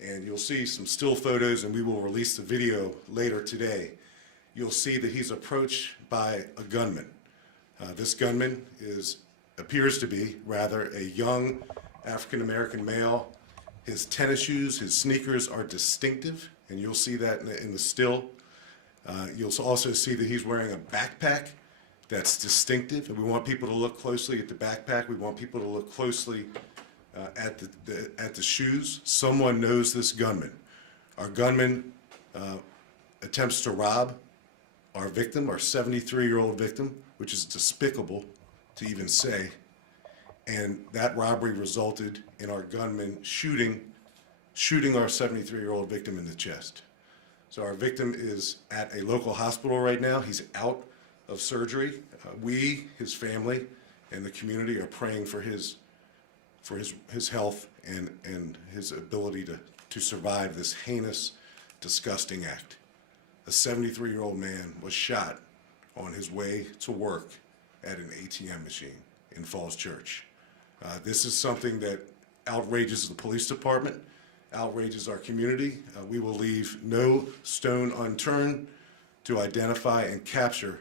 and you'll see some still photos, and we will release the video later today. You'll see that he's approached by a gunman. This gunman appears to be rather a young African-American male. His tennis shoes, his sneakers are distinctive, and you'll see that in the still. You'll also see that he's wearing a backpack that's distinctive, and we want people to look closely at the backpack. We want people to look closely at the shoes. Someone knows this gunman. Our gunman attempts to rob our victim, our 73-year-old victim, which is despicable to even say. And that robbery resulted in our gunman shooting our 73-year-old victim in the chest. So our victim is at a local hospital right now. He's out of surgery. We, his family, and the community are praying for his health and his ability to survive this heinous, disgusting act. A 73-year-old man was shot on his way to work at an ATM machine in Falls Church. This is something that outrages the police department, outrages our community. We will leave no stone unturned to identify and capture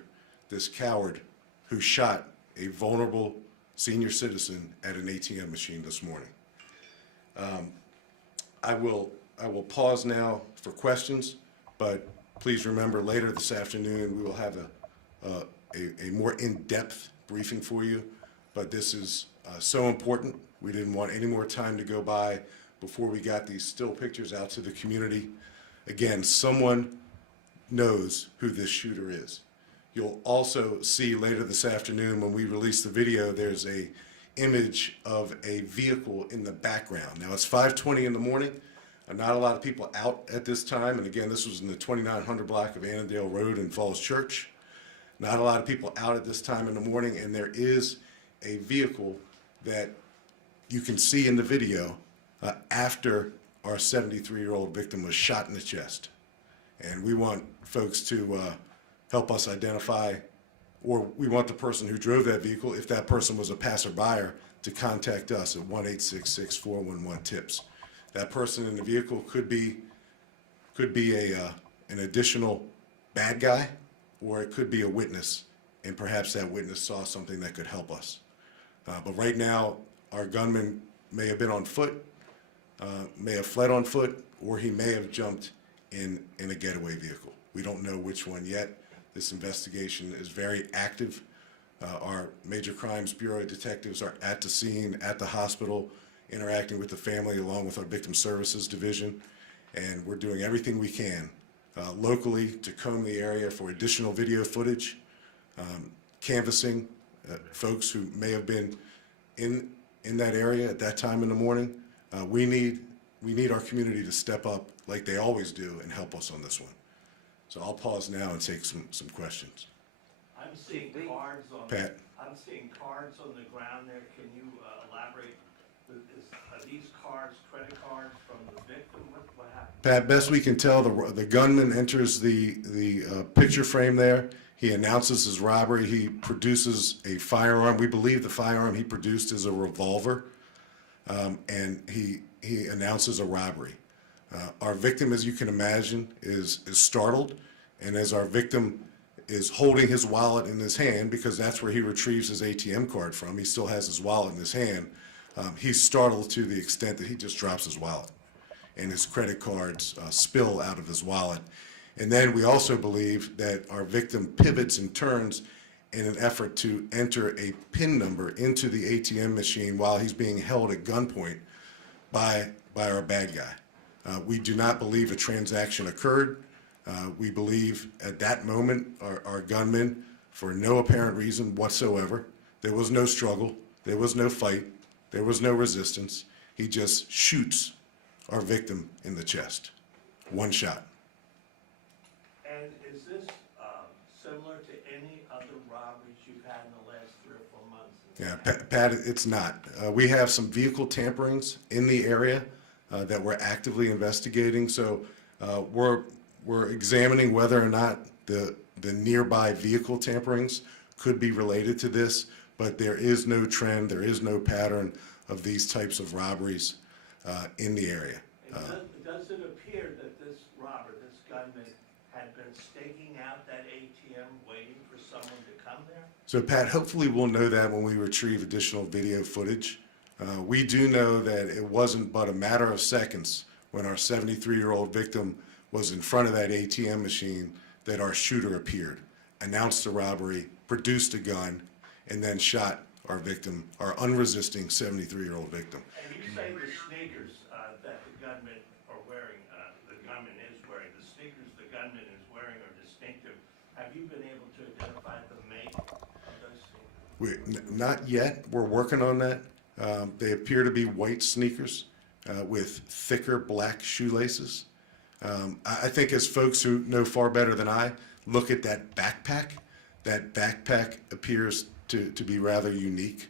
this coward who shot a vulnerable senior citizen at an ATM machine this morning. I will pause now for questions, but please remember later this afternoon we will have a more in-depth briefing for you, but this is so important. We didn't want any more time to go by before we got these still pictures out to the community. Again, someone knows who this shooter is. You'll also see later this afternoon when we release the video, there's a image of a vehicle in the background. Now it's 5:20 in the morning. Not a lot of people out at this time, and again, this was in the 2900 block of Annandale Road in Falls Church. Not a lot of people out at this time in the morning, and there is a vehicle that you can see in the video after our 73-year-old victim was shot in the chest. And we want folks to help us identify, or we want the person who drove that vehicle, if that person was a passerby, to contact us at 1-866-411-TIPS. That person in the vehicle could be an additional bad guy, or it could be a witness, and perhaps that witness saw something that could help us. But right now, our gunman may have been on foot, may have fled on foot, or he may have jumped in a getaway vehicle. We don't know which one yet. This investigation is very active. Our Major Crimes Bureau detectives are at the scene, at the hospital, interacting with the family along with our Victim Services Division, and we're doing everything we can locally to comb the area for additional video footage, canvassing folks who may have been in that area at that time in the morning. We need our community to step up like they always do and help us on this one. So I'll pause now and take some questions. I'm seeing cards on. Pat. I'm seeing cards on the ground there. Can you elaborate? Are these cards credit cards from the victim? What happened? Pat, best we can tell, the gunman enters the picture frame there. He announces his robbery. He produces a firearm. We believe the firearm he produced is a revolver, and he announces a robbery. Our victim, as you can imagine, is startled, and as our victim is holding his wallet in his hand, because that's where he retrieves his ATM card from, he still has his wallet in his hand, he's startled to the extent that he just drops his wallet, and his credit cards spill out of his wallet. And then we also believe that our victim pivots and turns in an effort to enter a PIN number into the ATM machine while he's being held at gunpoint by our bad guy. We do not believe a transaction occurred. We believe at that moment our gunman, for no apparent reason whatsoever, there was no struggle, there was no fight, there was no resistance. He just shoots our victim in the chest. One shot. And is this similar to any other robberies you've had in the last 3 or 4 months? Yeah, Pat, it's not. We have some vehicle tamperings in the area that we're actively investigating. So we're examining whether or not the nearby vehicle tamperings could be related to this, but there is no trend, there is no pattern of these types of robberies in the area. It robber, this gunman, had been staking out that ATM waiting for someone to come there? So Pat, hopefully we'll know that when we retrieve additional video footage. We do know that it wasn't but a matter of seconds when our 73-year-old victim was in front of that ATM machine that our shooter appeared, announced the robbery, produced a gun, and then shot our victim, our unresisting 73-year-old victim. And you say the sneakers that the gunman are wearing, the gunman is wearing, the sneakers the gunman is wearing are distinctive. Have you been able to identify the make of those sneakers? Not yet. We're working on that. They appear to be white sneakers with thicker black shoelaces. I think as folks who know far better than I look at that backpack appears to be rather unique.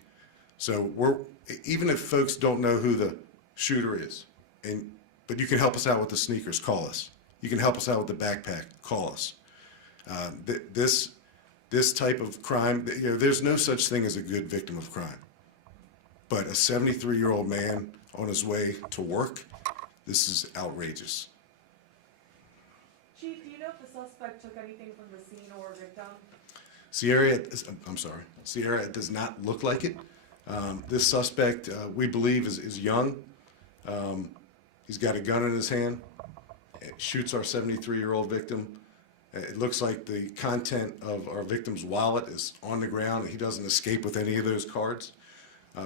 So even if folks don't know who the shooter is, but you can help us out with the sneakers, call us. You can help us out with the backpack, call us. This type of crime, there's no such thing as a good victim of crime. But a 73-year-old man on his way to work, this is outrageous. Chief, do you know if the suspect took anything from the scene or victim? Sierra, it does not look like it. This suspect, we believe, is young. He's got a gun in his hand, shoots our 73-year-old victim. It looks like the content of our victim's wallet is on the ground and he doesn't escape with any of those cards.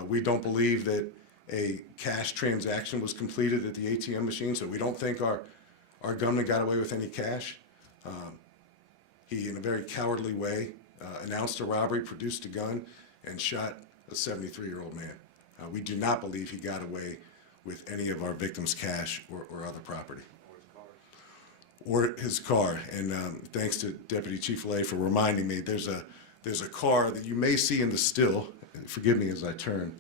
We don't believe that a cash transaction was completed at the ATM machine, so we don't think our gunman got away with any cash. He, in a very cowardly way, announced a robbery, produced a gun, and shot a 73-year-old man. We do not believe he got away with any of our victim's cash or other property. Or his car. And thanks to Deputy Chief Lay for reminding me, there's a car that you may see in the still. Forgive me as I turn.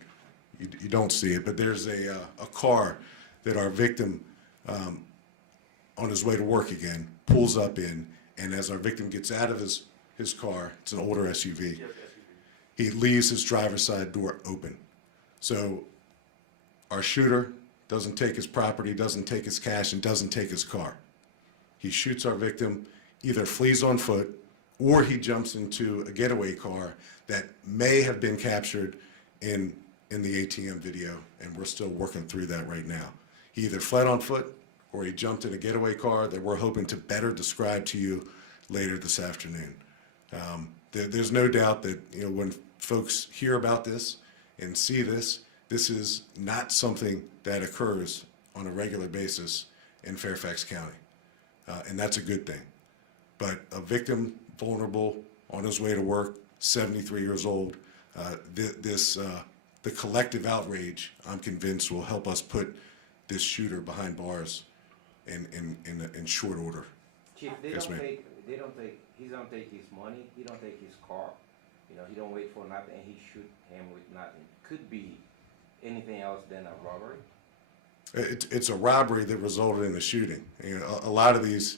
You don't see it, but there's a car that our victim, on his way to work again, pulls up in, and as our victim gets out of his car, it's an older SUV, he leaves his driver's side door open. So our shooter doesn't take his property, doesn't take his cash, and doesn't take his car. He shoots our victim, either flees on foot, or he jumps into a getaway car that may have been captured in the ATM video, and we're still working through that right now. He either fled on foot or he jumped in a getaway car that we're hoping to better describe to you later this afternoon. There's no doubt that when folks hear about this and see this, this is not something that occurs on a regular basis in Fairfax County, and that's a good thing. But a victim, vulnerable, on his way to work, 73 years old, the collective outrage, I'm convinced, will help us put this shooter behind bars in short order. Chief, he don't take his money, he don't take his car. He don't wait for nothing, and he shoot him with nothing. Could be anything else than a robbery. It's a robbery that resulted in a shooting. A lot of these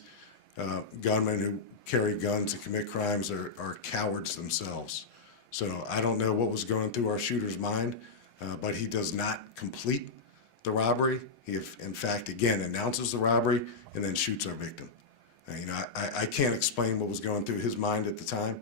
gunmen who carry guns and commit crimes are cowards themselves. So I don't know what was going through our shooter's mind, but he does not complete the robbery. He, in fact, again, announces the robbery and then shoots our victim. I can't explain what was going through his mind at the time,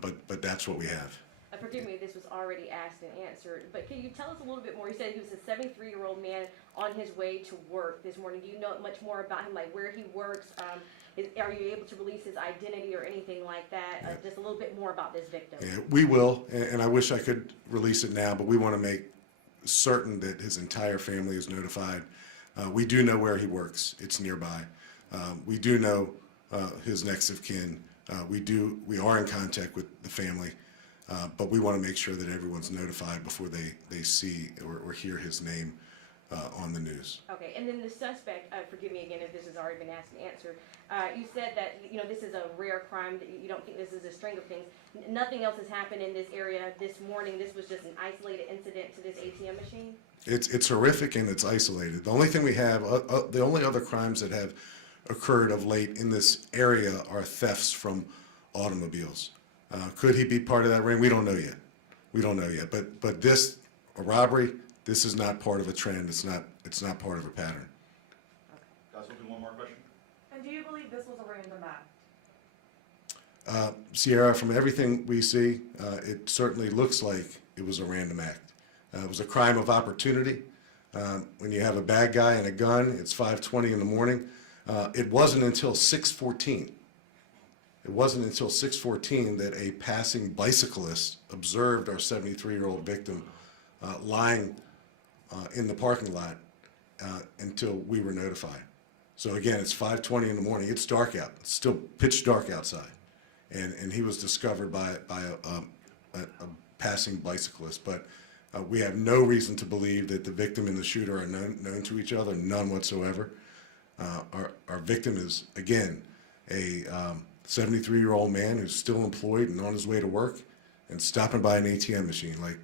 but that's what we have. Forgive me, this was already asked and answered, but can you tell us a little bit more? You said he was a 73-year-old man on his way to work this morning. Do you know much more about him, like where he works? Are you able to release his identity or anything like that? Just a little bit more about this victim. Yeah, we will, and I wish I could release it now, but we want to make certain that his entire family is notified. We do know where he works. It's nearby. We do know his next of kin. We are in contact with the family. But we want to make sure that everyone's notified before they see or hear his name on the news. Okay, and then the suspect, forgive me again if this has already been asked and answered, you said that this is a rare crime, that you don't think this is a string of things. Nothing else has happened in this area this morning. This was just an isolated incident to this ATM machine? It's horrific and it's isolated. The only thing we have, the only other crimes that have occurred of late in this area are thefts from automobiles. Could he be part of that ring? We don't know yet. We don't know yet. But this, a robbery, this is not part of a trend. It's not part of a pattern. Guys, we'll do one more question. And do you believe this was a random act? Sierra, from everything we see, it certainly looks like it was a random act. It was a crime of opportunity. When you have a bad guy and a gun, it's 5:20 in the morning. It wasn't until 6:14. It wasn't until 6:14 that a passing bicyclist observed our 73-year-old victim lying in the parking lot until we were notified. So again, it's 5:20 in the morning. It's dark out. It's still pitch dark outside. And he was discovered by a passing bicyclist. But we have no reason to believe that the victim and the shooter are known to each other, none whatsoever. Our victim is, again, a 73-year-old man who's still employed and on his way to work and stopping by an ATM machine like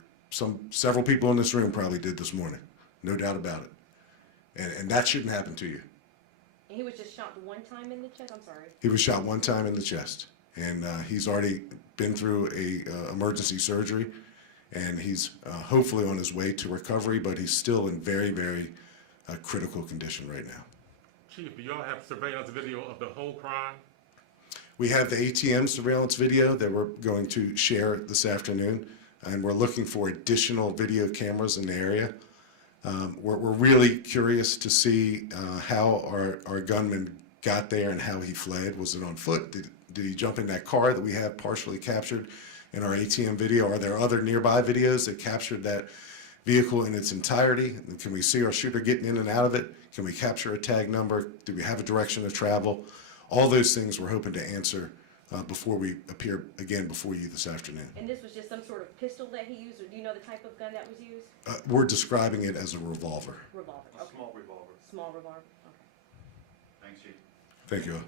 several people in this room probably did this morning, no doubt about it. And that shouldn't happen to you. And he was just shot one time in the chest? I'm sorry. He was shot one time in the chest, and he's already been through a emergency surgery, and he's hopefully on his way to recovery, but he's still in very, very critical condition right now. Chief, do y'all have surveillance video of the whole crime? We have the ATM surveillance video that we're going to share this afternoon, and we're looking for additional video cameras in the area. We're really curious to see how our gunman got there and how he fled. Was it on foot? Did he jump in that car that we have partially captured in our ATM video? Are there other nearby videos that captured that vehicle in its entirety? Can we see our shooter getting in and out of it? Can we capture a tag number? Do we have a direction of travel? All those things we're hoping to answer before we appear again before you this afternoon. And this was just some sort of pistol that he used, or do you know the type of gun that was used? We're describing it as a revolver. Revolver. A Okay. small revolver. Small revolver. Okay. Thanks, Chief. Thank you.